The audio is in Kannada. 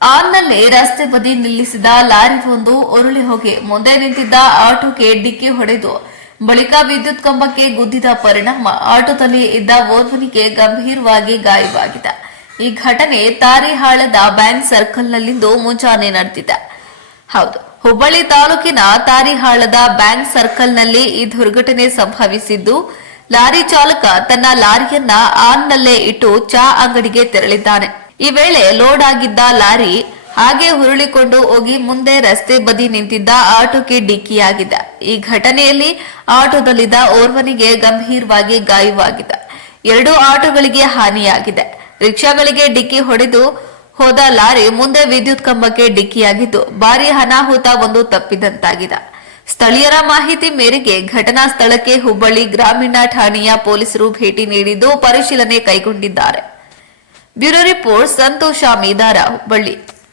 ಆನ್ನಲ್ಲೇ ರಸ್ತೆ ಬದಿ ನಿಲ್ಲಿಸಿದ ಲಾರಿಯೊಂದು ಉರುಳಿ ಹೋಗಿ ಮುಂದೆ ನಿಂತಿದ್ದ ಆಟೋಗೆ ಡಿಕ್ಕಿ ಹೊಡೆದು ಬಳಿಕ ವಿದ್ಯುತ್ ಕಂಬಕ್ಕೆ ಗುದ್ದಿದ ಪರಿಣಾಮ ಆಟೋದಲ್ಲಿ ಇದ್ದ ಓರ್ವನಿಗೆ ಗಂಭೀರವಾಗಿ ಗಾಯವಾಗಿದೆ. ಈ ಘಟನೆ ತಾರಿಹಾಳದ ಬ್ಯಾಂಕ್ ಸರ್ಕಲ್ನಲ್ಲಿಂದು ಮುಂಜಾನೆ ನಡೆದಿದೆ. ಹೌದು, ಹುಬ್ಬಳ್ಳಿ ತಾಲೂಕಿನ ತಾರಿಹಾಳದ ಬ್ಯಾಂಕ್ ಸರ್ಕಲ್ನಲ್ಲಿ ಈ ದುರ್ಘಟನೆ ಸಂಭವಿಸಿದ್ದು, ಲಾರಿ ಚಾಲಕ ತನ್ನ ಲಾರಿಯನ್ನ ಆನ್ನಲ್ಲೇ ಇಟ್ಟು ಚಾ ಅಂಗಡಿಗೆ ತೆರಳಿದ್ದಾನೆ. ಈ ವೇಳೆ ಲೋಡ್ ಆಗಿದ್ದ ಲಾರಿ ಹಾಗೆ ಹುರುಳಿಕೊಂಡು ಹೋಗಿ ಮುಂದೆ ರಸ್ತೆ ಬದಿ ನಿಂತಿದ್ದ ಆಟೋಗೆ ಡಿಕ್ಕಿಯಾಗಿದೆ. ಈ ಘಟನೆಯಲ್ಲಿ ಆಟೋದಲ್ಲಿದ್ದ ಓರ್ವನಿಗೆ ಗಂಭೀರವಾಗಿ ಗಾಯವಾಗಿದೆ. 2 ಆಟೋಗಳಿಗೆ ಹಾನಿಯಾಗಿದೆ. ರಿಕ್ಷಾಗಳಿಗೆ ಡಿಕ್ಕಿ ಹೊಡೆದು ಹೋದ ಲಾರಿ ಮುಂದೆ ವಿದ್ಯುತ್ ಕಂಬಕ್ಕೆ ಡಿಕ್ಕಿಯಾಗಿದ್ದು ಭಾರೀ ಅನಾಹುತ ಒಂದು ತಪ್ಪಿದಂತಾಗಿದೆ. ಸ್ಥಳೀಯರ ಮಾಹಿತಿ ಮೇರೆಗೆ ಘಟನಾ ಸ್ಥಳಕ್ಕೆ ಹುಬ್ಬಳ್ಳಿ ಗ್ರಾಮೀಣ ಠಾಣೆಯ ಪೊಲೀಸರು ಭೇಟಿ ನೀಡಿದ್ದು ಪರಿಶೀಲನೆ ಕೈಗೊಂಡಿದ್ದಾರೆ. ಬ್ಯೂರೋ ರಿಪೋರ್ಟ್ ಸಂತೋಷ ಮೀದಾರ, ಹುಬ್ಬಳ್ಳಿ.